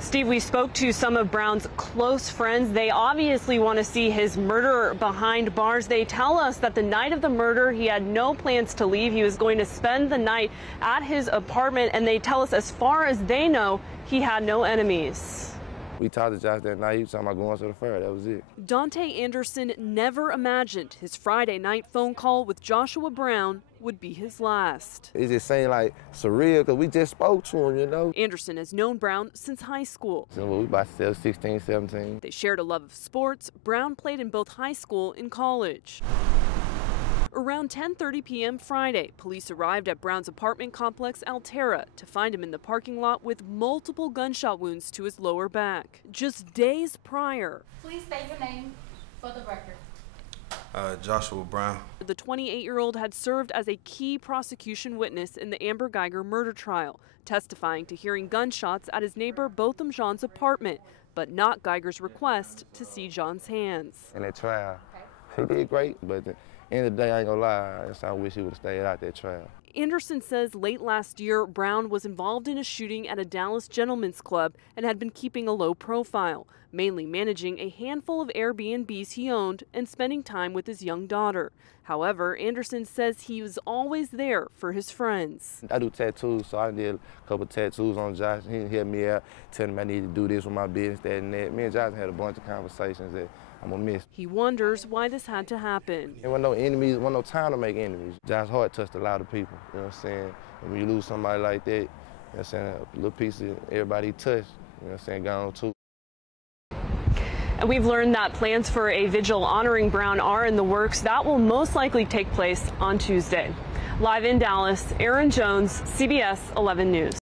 Steve, we spoke to some of Brown's close friends. They obviously want to see his murderer behind bars. They tell us that the night of the murder, he had no plans to leave. He was going to spend the night at his apartment, and they tell us, as far as they know, he had no enemies. We talked to Josh that night. He was talking about going to the fair. That was it. Donte Anderson never imagined his Friday night phone call with Joshua Brown would be his last. It just seemed like surreal because we just spoke to him, you know. Anderson has known Brown since high school. So we about 16, 17. They shared a love of sports. Brown played in both high school and college. Around 10:30 p.m. Friday, police arrived at Brown's apartment complex Altera to find him in the parking lot with multiple gunshot wounds to his lower back. Just days prior, please state your name for the record. Joshua Brown. The 28-year-old had served as a key prosecution witness in the Amber Guyger murder trial, testifying to hearing gunshots at his neighbor Botham Jean's apartment, but not Guyger's request to see John's hands. In that trial, he did great, but at the end of the day, I ain't gonna lie, I wish he would have stayed out that trial. Anderson says late last year, Brown was involved in a shooting at a Dallas gentleman's club and had been keeping a low profile, mainly managing a handful of Airbnbs he owned and spending time with his young daughter. However, Anderson says he was always there for his friends. I do tattoos, so I did a couple tattoos on Josh. He hit me out, telling me I need to do this with my business, that and that. Me and Josh had a bunch of conversations that I'm gonna miss. He wonders why this had to happen. There wasn't no enemies, there wasn't no time to make enemies. Josh's heart touched a lot of people, you know what I'm saying? And when you lose somebody like that, you know what I'm saying, a little piece of everybody he touched, you know what I'm saying, gone too. And we've learned that plans for a vigil honoring Brown are in the works. That will most likely take place on Tuesday. Live in Dallas, Aaron Jones, CBS 11 News.